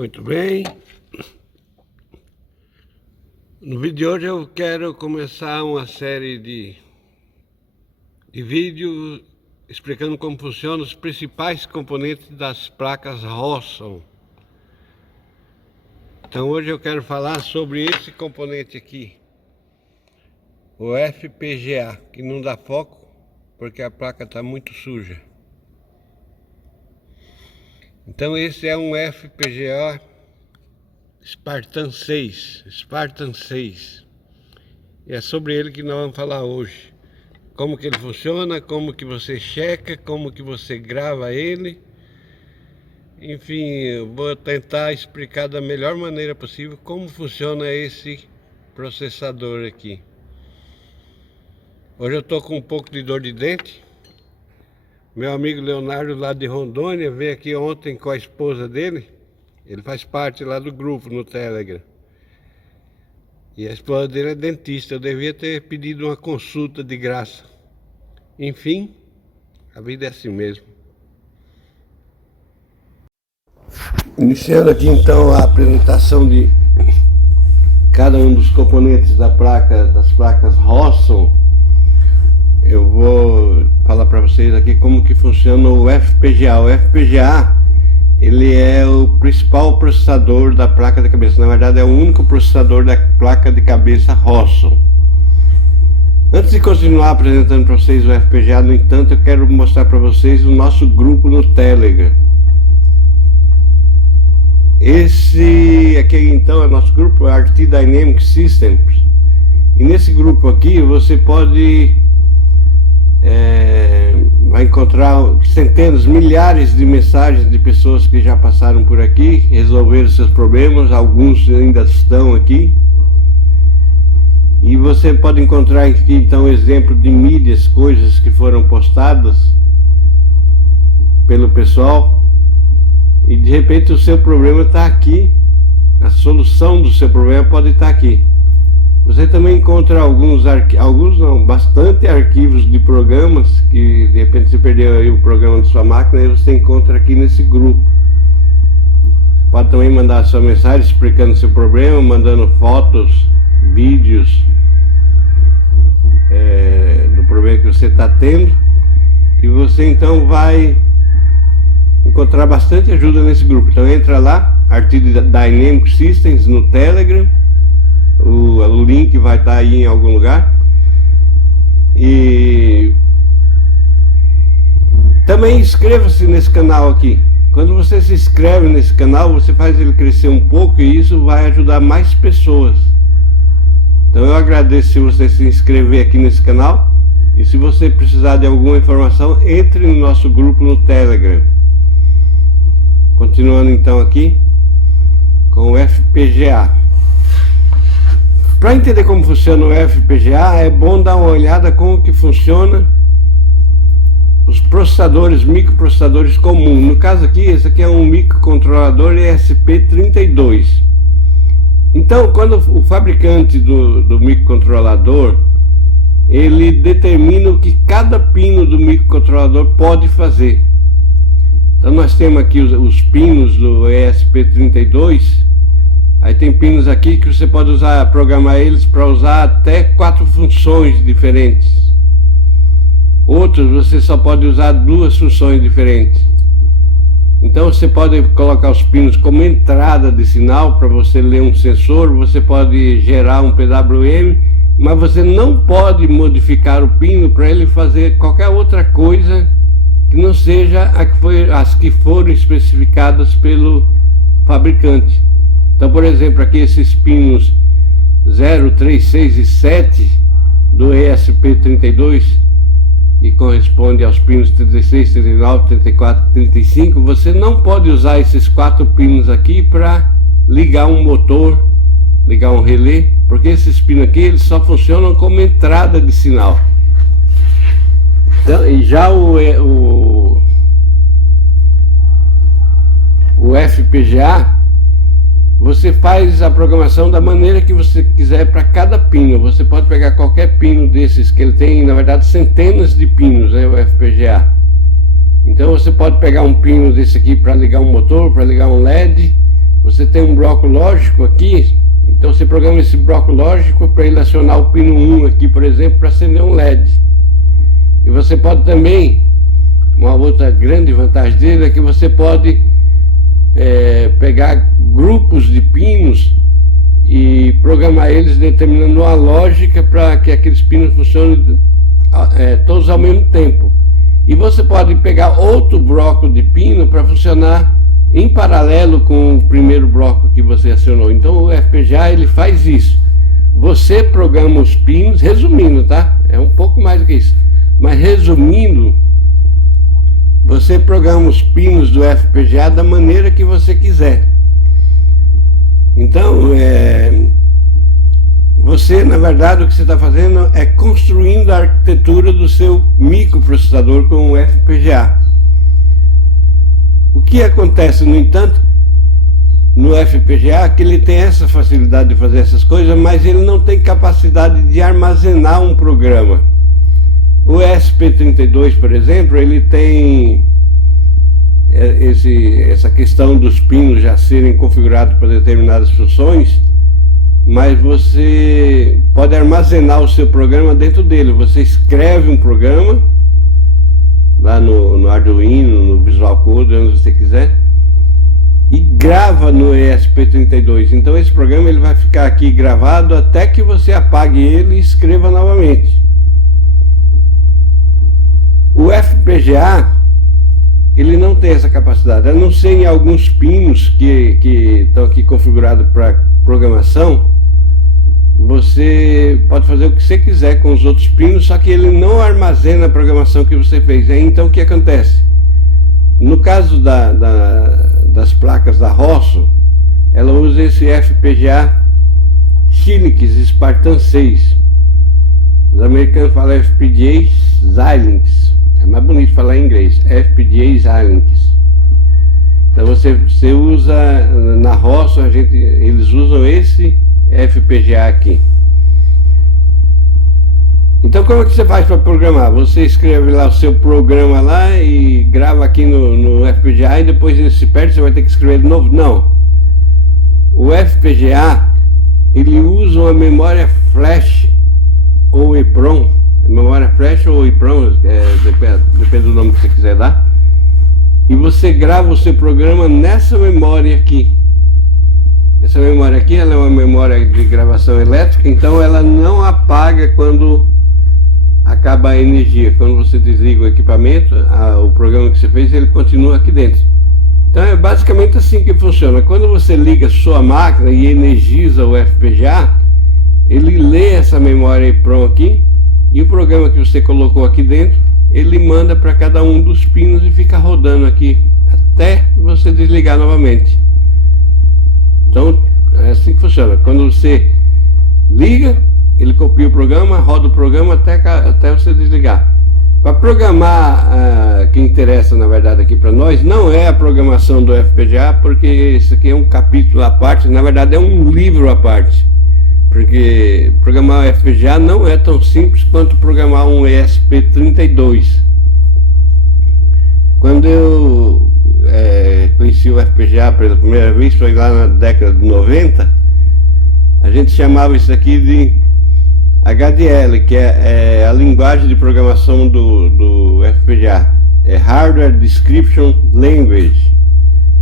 Muito bem. No vídeo de hoje eu quero começar uma série de vídeos explicando como funcionam os principais componentes das placas Rosson. Então hoje eu quero falar sobre esse componente aqui, o FPGA, que não dá foco porque a placa está muito suja. Então esse é um FPGA Spartan 6. E é sobre ele que nós vamos falar hoje. Como que ele funciona, como que você checa, como que você grava ele. Enfim, eu vou tentar explicar da melhor maneira possível como funciona esse processador aqui. Hoje eu estou com um pouco de dor de dente. Meu amigo Leonardo lá de Rondônia veio aqui ontem com a esposa dele. Ele faz parte lá do grupo no Telegram. E a esposa dele é dentista. Eu devia ter pedido uma consulta de graça. Enfim, a vida é assim mesmo. Iniciando aqui então a apresentação de cada um dos componentes da placa, das placas Rosson. Eu vou falar para vocês aqui como que funciona o FPGA. O FPGA, ele é o principal processador da placa de cabeça. Na verdade é o único processador da placa de cabeça Rosson. Antes de continuar apresentando para vocês o FPGA, no entanto, eu quero mostrar para vocês o nosso grupo no Telegram. Esse aqui então é o nosso grupo, é RT Dynamic Systems. E nesse grupo aqui você pode vai encontrar centenas, milhares de mensagens de pessoas que já passaram por aqui, resolveram seus problemas, alguns ainda estão aqui. E você pode encontrar aqui então exemplo de mídias, coisas que foram postadas pelo pessoal. E de repente o seu problema está aqui, a solução do seu problema pode estar aqui. Você também encontra bastante arquivos de programas que de repente você perdeu aí o programa de sua máquina, e você encontra aqui nesse grupo. Pode também mandar sua mensagem explicando seu problema, mandando fotos, vídeos do problema que você está tendo, e você então vai encontrar bastante ajuda nesse grupo. Então entra lá, RT Dynamic Systems no Telegram. O link vai estar aí em algum lugar. E também inscreva-se nesse canal aqui. Quando você se inscreve nesse canal, você faz ele crescer um pouco, e isso vai ajudar mais pessoas. Então eu agradeço se você se inscrever aqui nesse canal. E se você precisar de alguma informação, entre no nosso grupo no Telegram. Continuando então aqui com o FPGA. Para entender como funciona o FPGA, é bom dar uma olhada como que funciona os processadores, microprocessadores comuns. No caso aqui, esse aqui é um microcontrolador ESP32. Então, quando o fabricante do microcontrolador, ele determina o que cada pino do microcontrolador pode fazer. Então nós temos aqui os pinos do ESP32. Aí tem pinos aqui que você pode programar eles para usar até 4 funções diferentes. Outros você só pode usar 2 funções diferentes. Então você pode colocar os pinos como entrada de sinal para você ler um sensor, você pode gerar um PWM, mas você não pode modificar o pino para ele fazer qualquer outra coisa que não seja as que foram especificadas pelo fabricante. Então, por exemplo, aqui esses pinos 0, 3, 6 e 7 do ESP32, que corresponde aos pinos 36, 39, 34 e 35, você não pode usar esses 4 pinos aqui para ligar um motor, ligar um relé, porque esses pinos aqui eles só funcionam como entrada de sinal. Então, e já o FPGA, você faz a programação da maneira que você quiser para cada pino. Você pode pegar qualquer pino desses, que ele tem na verdade centenas de pinos, o FPGA. Então você pode pegar um pino desse aqui para ligar um motor, para ligar um LED, você tem um bloco lógico aqui, então você programa esse bloco lógico para ele acionar o pino 1 aqui, por exemplo, para acender um LED. E você pode também, uma outra grande vantagem dele é que você pode pegar grupos de pinos e programar eles determinando uma lógica para que aqueles pinos funcionem todos ao mesmo tempo. E você pode pegar outro bloco de pino para funcionar em paralelo com o primeiro bloco que você acionou. Então o FPGA ele faz isso. Você programa os pinos, resumindo, tá? É um pouco mais do que isso. Mas resumindo, você programa os pinos do FPGA da maneira que você quiser. Então, você, na verdade, o que você está fazendo é construindo a arquitetura do seu microprocessador com o FPGA. O que acontece, no entanto, no FPGA, que ele tem essa facilidade de fazer essas coisas, mas ele não tem capacidade de armazenar um programa. O ESP32, por exemplo, ele tem essa questão dos pinos já serem configurados para determinadas funções, mas você pode armazenar o seu programa dentro dele. Você escreve um programa lá no Arduino, no Visual Code, onde você quiser, e grava no ESP32. Então esse programa ele vai ficar aqui gravado até que você apague ele e escreva novamente. O FPGA ele não tem essa capacidade, a não ser em alguns pinos que estão aqui configurados para programação. Você pode fazer o que você quiser com os outros pinos, só que ele não armazena a programação que você fez. Então o que acontece? No caso das placas da Rosso, ela usa esse FPGA Xilinx Spartan 6. Os americanos falam FPGA Xilinx. É mais bonito falar em inglês, FPGA Xilinx. Então você usa na Rosso, eles usam esse FPGA aqui. Então como é que você faz para programar? Você escreve lá o seu programa lá e grava aqui no FPGA e depois ele se perde, você vai ter que escrever de novo? Não. O FPGA ele usa uma memória flash ou EEPROM, memória flash ou EEPROM, depende do nome que você quiser dar, e você grava o seu programa nessa memória aqui. Essa memória aqui ela é uma memória de gravação elétrica, então ela não apaga quando acaba a energia. Quando você desliga o equipamento, o programa que você fez ele continua aqui dentro. Então é basicamente assim que funciona. Quando você liga sua máquina e energiza o FPGA, ele lê essa memória EEPROM aqui, e o programa que você colocou aqui dentro, ele manda para cada um dos pinos e fica rodando aqui até você desligar novamente. Então é assim que funciona. Quando você liga, ele copia o programa, roda o programa até você desligar. Para programar, que interessa na verdade aqui para nós, não é a programação do FPGA, porque isso aqui é um capítulo à parte, na verdade é um livro à parte. Porque programar o FPGA não é tão simples quanto programar um ESP32. Quando eu conheci o FPGA pela primeira vez, foi lá na década de 90, a gente chamava isso aqui de HDL, que é a linguagem de programação do FPGA, é Hardware Description Language,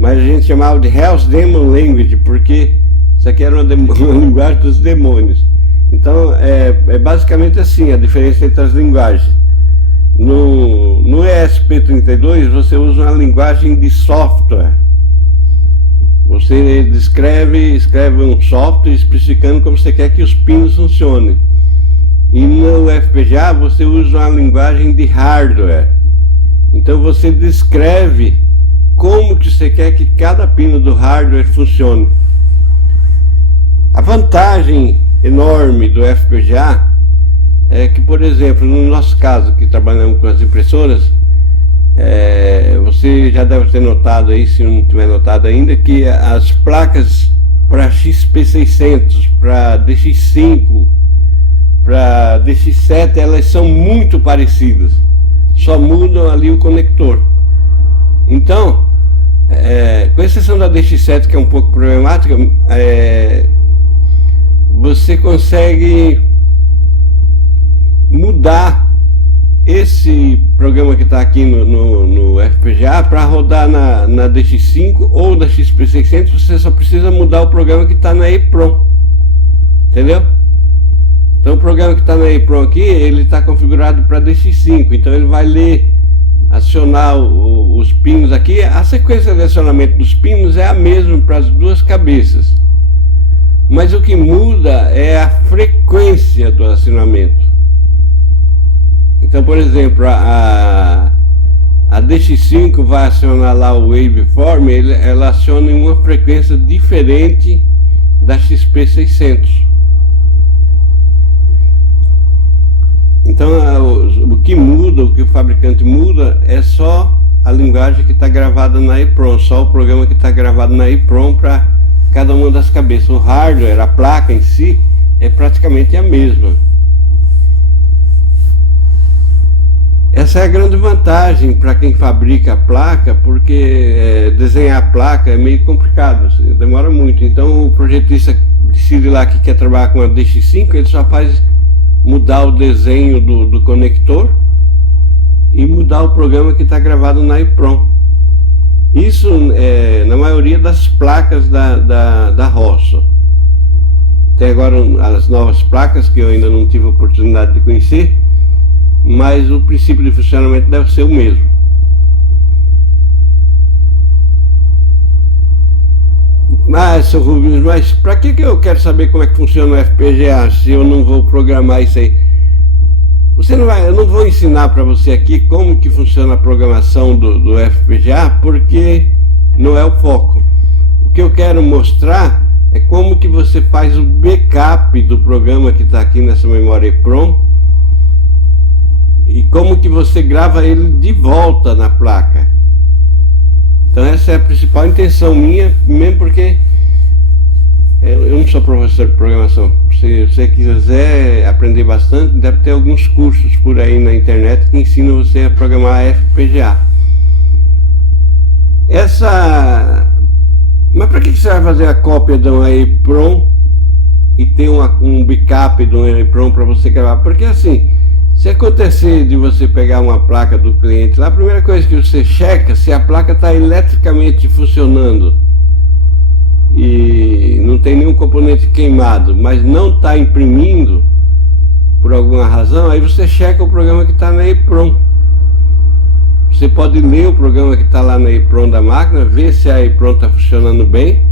mas a gente chamava de Hell's Demon Language, porque isso aqui era uma linguagem dos demônios. Então é basicamente assim a diferença entre as linguagens. No ESP32 você usa uma linguagem de software. Você escreve um software especificando como você quer que os pinos funcionem. E no FPGA você usa uma linguagem de hardware. Então você descreve como que você quer que cada pino do hardware funcione. A vantagem enorme do FPGA é que, por exemplo, no nosso caso que trabalhamos com as impressoras, você já deve ter notado aí, se não tiver notado ainda, que as placas para XP600, para DX5, para DX7, elas são muito parecidas, só mudam ali o conector. Então com exceção da DX7, que é um pouco problemática, você consegue mudar esse programa que está aqui no FPGA para rodar na DX5 ou na XP600. Você só precisa mudar o programa que está na EEPROM, entendeu? Então o programa que está na EEPROM aqui, ele está configurado para DX5, então ele vai ler, acionar os pinos aqui. A sequência de acionamento dos pinos é a mesma para as duas cabeças, mas o que muda é a frequência do acionamento. Então, por exemplo, a DX5 vai acionar lá o waveform, ela aciona em uma frequência diferente da XP600. Então, o que muda, o que o fabricante muda é só a linguagem que está gravada na EEPROM, só o programa que está gravado na EEPROM para cada uma das cabeças. O hardware, a placa em si, é praticamente a mesma. Essa é a grande vantagem para quem fabrica a placa, porque desenhar a placa é meio complicado, demora muito. Então o projetista decide lá que quer trabalhar com a DX5, ele só faz mudar o desenho do conector e mudar o programa que está gravado na EEPROM. Isso na maioria das placas da Rosso. Tem agora as novas placas que eu ainda não tive a oportunidade de conhecer, mas o princípio de funcionamento deve ser o mesmo. Mas, seu Rubens, mas para que eu quero saber como é que funciona o FPGA se eu não vou programar isso aí? Eu não vou ensinar para você aqui como que funciona a programação do FPGA, porque não é o foco. O que eu quero mostrar é como que você faz o backup do programa que está aqui nessa memória EEPROM e como que você grava ele de volta na placa. Então essa é a principal intenção minha, mesmo porque eu não sou professor de programação. Se você quiser aprender bastante, deve ter alguns cursos por aí na internet que ensinam você a programar FPGA. Mas para que você vai fazer a cópia de uma EEPROM e ter um backup de uma EEPROM para você gravar? Porque assim, se acontecer de você pegar uma placa do cliente lá, a primeira coisa que você checa se a placa está eletricamente funcionando e não tem nenhum componente queimado, mas não está imprimindo por alguma razão, aí você checa o programa que está na EEPROM. Você pode ler o programa que está lá na EEPROM da máquina, ver se a EEPROM está funcionando bem.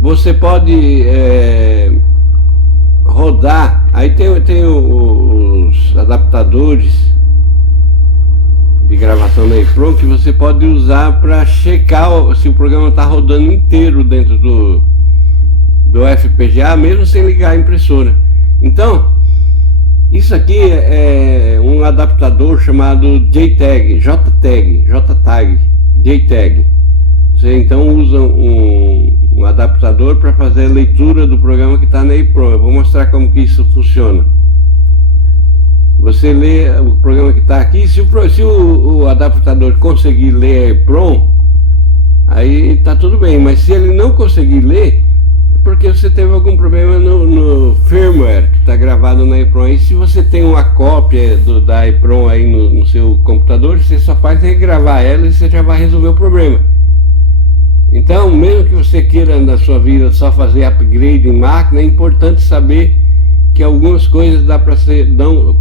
Você pode rodar, aí tem os adaptadores de gravação na EEPROM que você pode usar para checar se o programa está rodando inteiro dentro do FPGA, mesmo sem ligar a impressora. Então, isso aqui é um adaptador chamado JTAG, JTAG. Você então usa um adaptador para fazer a leitura do programa que está na EEPROM. Eu vou mostrar como que isso funciona. Você lê o programa que está aqui, se o adaptador conseguir ler a EEPROM, aí está tudo bem, mas se ele não conseguir ler, é porque você teve algum problema no firmware que está gravado na EEPROM. E se você tem uma cópia da EEPROM aí no seu computador, você só faz regravar ela e você já vai resolver o problema. Então, mesmo que você queira na sua vida só fazer upgrade em máquina, é importante saber que algumas coisas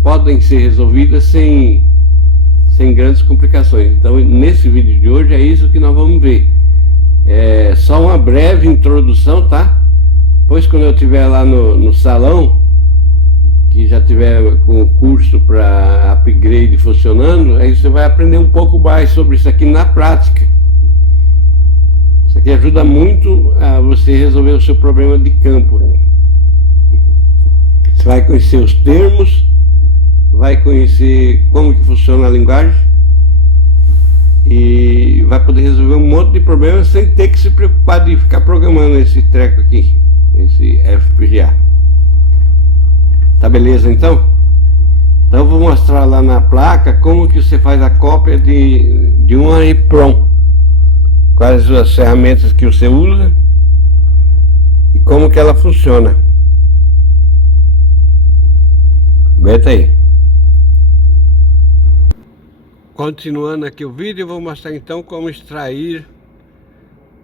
podem ser resolvidas sem grandes complicações. Então, nesse vídeo de hoje é isso que nós vamos ver. É só uma breve introdução, tá? Depois, quando eu estiver lá no salão, que já tiver com o curso para upgrade funcionando, aí você vai aprender um pouco mais sobre isso aqui na prática. Isso aqui ajuda muito a você resolver o seu problema de campo. Você vai conhecer os termos, vai conhecer como que funciona a linguagem e vai poder resolver um monte de problemas sem ter que se preocupar de ficar programando esse treco aqui, esse FPGA. Tá beleza então? Então eu vou mostrar lá na placa como que você faz a cópia de uma EEPROM. quais as ferramentas que você usa e como que ela funciona. Aguenta aí. Continuando aqui o vídeo, eu vou mostrar então como extrair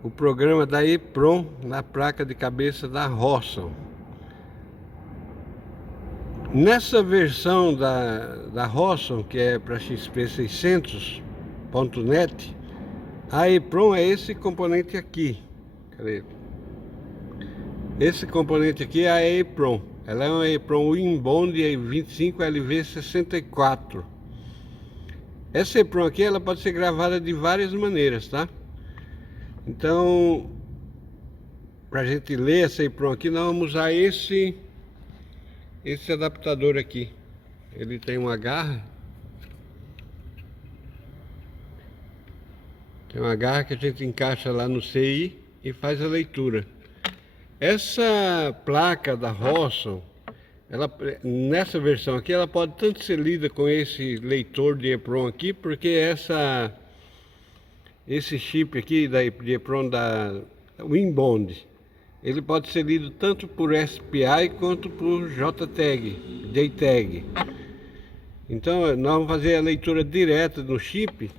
o programa da EEPROM na placa de cabeça da Rosson. Nessa versão da Rosson, que é para XP600.net, a EEPROM é esse componente aqui. Cadê? Esse componente aqui é a EEPROM. Ela é uma EEPROM Winbond 25LV64. Essa EEPROM aqui, ela pode ser gravada de várias maneiras, tá? Então, para a gente ler essa EEPROM aqui, nós vamos usar esse adaptador aqui. Ele tem uma garra. Tem uma garra que a gente encaixa lá no CI e faz a leitura. Essa placa da Rosson, nessa versão aqui, ela pode tanto ser lida com esse leitor de EEPROM aqui, porque esse chip aqui de EEPROM da Winbond, ele pode ser lido tanto por SPI quanto por JTAG. Então nós vamos fazer a leitura direta no chip,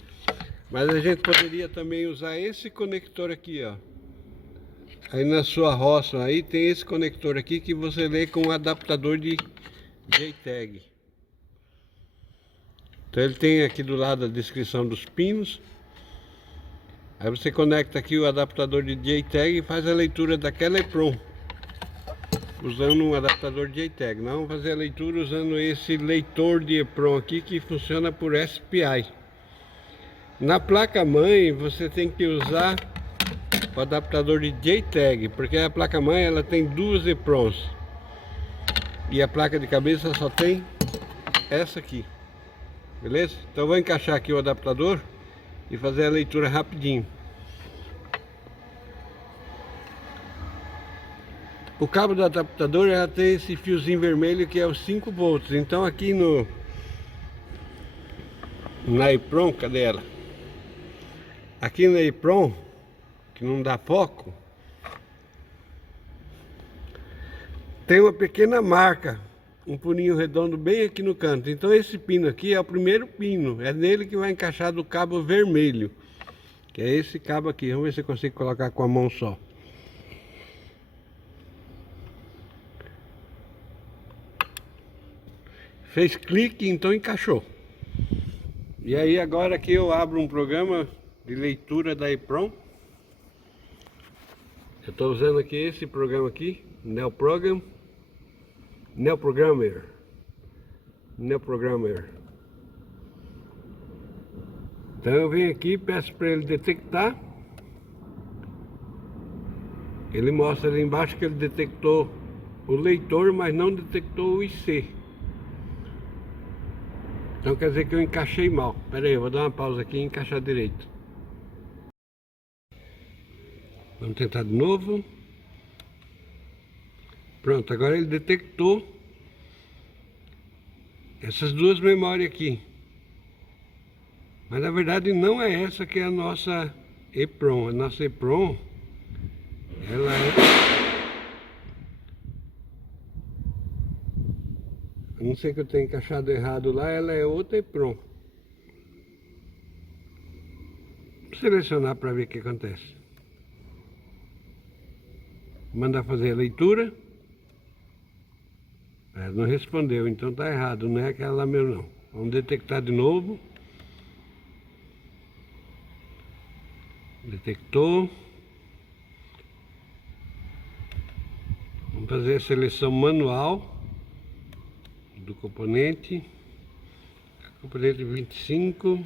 mas a gente poderia também usar esse conector aqui, ó. Aí na sua Rosson aí tem esse conector aqui que você lê com um adaptador de JTAG. Então ele tem aqui do lado a descrição dos pinos. Aí você conecta aqui o adaptador de JTAG e faz a leitura daquela EEPROM usando um adaptador de JTAG. Nós vamos fazer a leitura usando esse leitor de EEPROM aqui que funciona por SPI. Na placa mãe você tem que usar o adaptador de JTAG, porque a placa mãe ela tem duas EEPROMs e a placa de cabeça só tem essa aqui, beleza? Então eu vou encaixar aqui o adaptador e fazer a leitura rapidinho. O cabo do adaptador ela tem esse fiozinho vermelho que é os 5 volts. Então aqui na EEPROM, cadê ela? Aqui na EEPROM, que não dá foco, tem uma pequena marca, um puninho redondo bem aqui no canto. Então esse pino aqui é o primeiro pino, é nele que vai encaixar do cabo vermelho, que é esse cabo aqui. Vamos ver se eu consigo colocar com a mão só. Fez clique, então encaixou. E aí agora aqui eu abro um programa de leitura da EEPROM. Eu estou usando aqui esse programa aqui, Neoprogrammer. Então eu venho aqui e peço para ele detectar. Ele mostra ali embaixo que ele detectou o leitor, mas não detectou o IC. Então quer dizer que eu encaixei mal. Espera aí, eu vou dar uma pausa aqui e encaixar direito. Vamos tentar de novo. Pronto, agora ele detectou essas duas memórias aqui. Mas na verdade não é essa que é a nossa EEPROM. A nossa EEPROM, ela é... A não ser que eu tenha encaixado errado lá, ela é outra EEPROM. Vou selecionar para ver o que acontece. Mandar fazer a leitura. Não respondeu, então tá errado, não é aquela lá mesmo não. Vamos detectar de novo. Detectou. Vamos fazer a seleção manual do componente. Componente 25.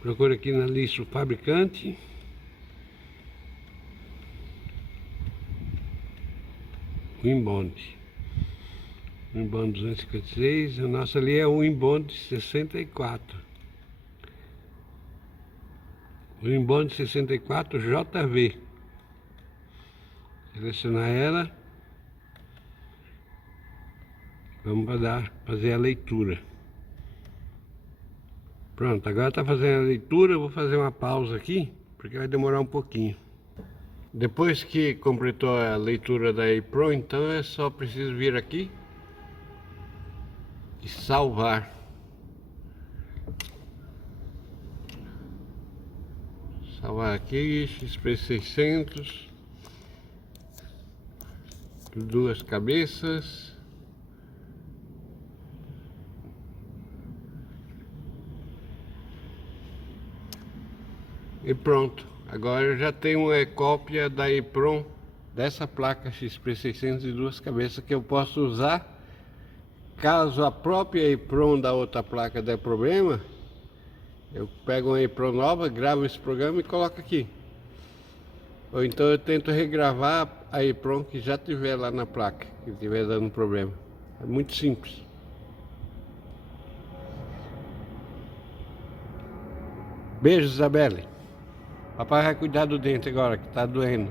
Procura aqui na lista o fabricante. Winbond 256. A nossa ali é o Winbond 64. Winbond 64 JV. Selecionar ela. Vamos fazer a leitura. Pronto, agora está fazendo a leitura. Eu vou fazer uma pausa aqui, porque vai demorar um pouquinho. Depois que completou a leitura da EEPROM, então é só preciso vir aqui e salvar. Salvar aqui, XP600, 2 cabeças. E pronto. Agora eu já tenho uma cópia da EEPROM dessa placa XP600 de 2 cabeças que eu posso usar caso a própria EEPROM da outra placa der problema. Eu pego uma EEPROM nova, gravo esse programa e coloco aqui. Ou então eu tento regravar a EEPROM que já tiver lá na placa, que estiver dando problema. É muito simples. Beijo, Isabelle. Papai vai cuidar do dente agora, que tá doendo.